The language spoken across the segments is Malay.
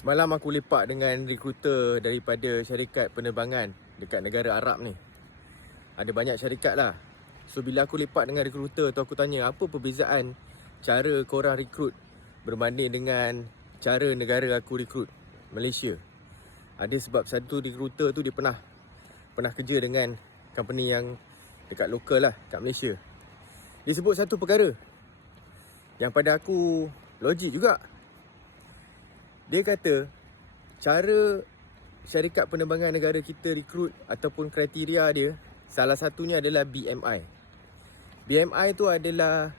Semalam aku lepak dengan rekruter daripada syarikat penerbangan dekat negara Arab ni. Ada banyak syarikat lah. So bila aku lepak dengan rekruter tu, aku tanya apa perbezaan cara korang rekrut berbanding dengan cara negara aku rekrut, Malaysia. Ada sebab satu rekruter tu dia pernah kerja dengan company yang dekat lokal lah, kat Malaysia. Dia sebut satu perkara yang pada aku logik juga. Dia kata cara syarikat penerbangan negara kita rekrut ataupun kriteria dia, salah satunya adalah BMI. BMI tu adalah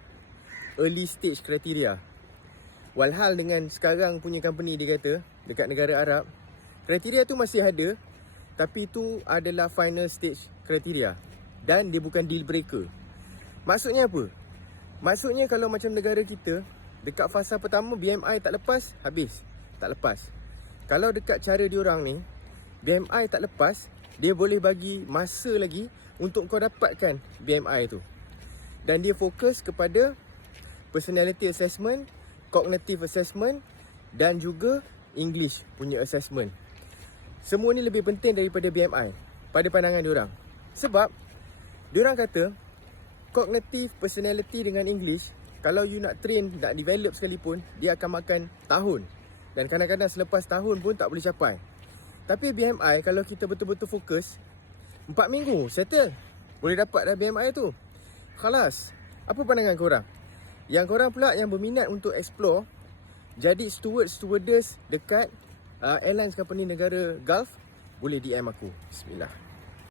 early stage kriteria. Walhal dengan sekarang punya company, dia kata dekat negara Arab, kriteria tu masih ada, tapi tu adalah final stage kriteria dan dia bukan deal breaker. Maksudnya apa? Maksudnya kalau macam negara kita, dekat fasa pertama BMI tak lepas, habis. Tak lepas. Kalau dekat cara diorang ni, BMI tak lepas, dia boleh bagi masa lagi untuk kau dapatkan BMI tu. Dan dia fokus kepada personality assessment, cognitive assessment dan juga English punya assessment. Semua ni lebih penting daripada BMI pada pandangan diorang. Sebab diorang kata cognitive, personality dengan English, kalau you nak train, nak develop sekalipun, dia akan makan tahun. Dan kadang-kadang selepas tahun pun tak boleh capai. Tapi BMI, kalau kita betul-betul fokus, 4 minggu settle, boleh dapat dah BMI tu. Khalas. Apa pandangan korang? Yang korang pula yang berminat untuk explore, jadi stewardess dekat airlines company negara Gulf, boleh DM aku. Bismillah.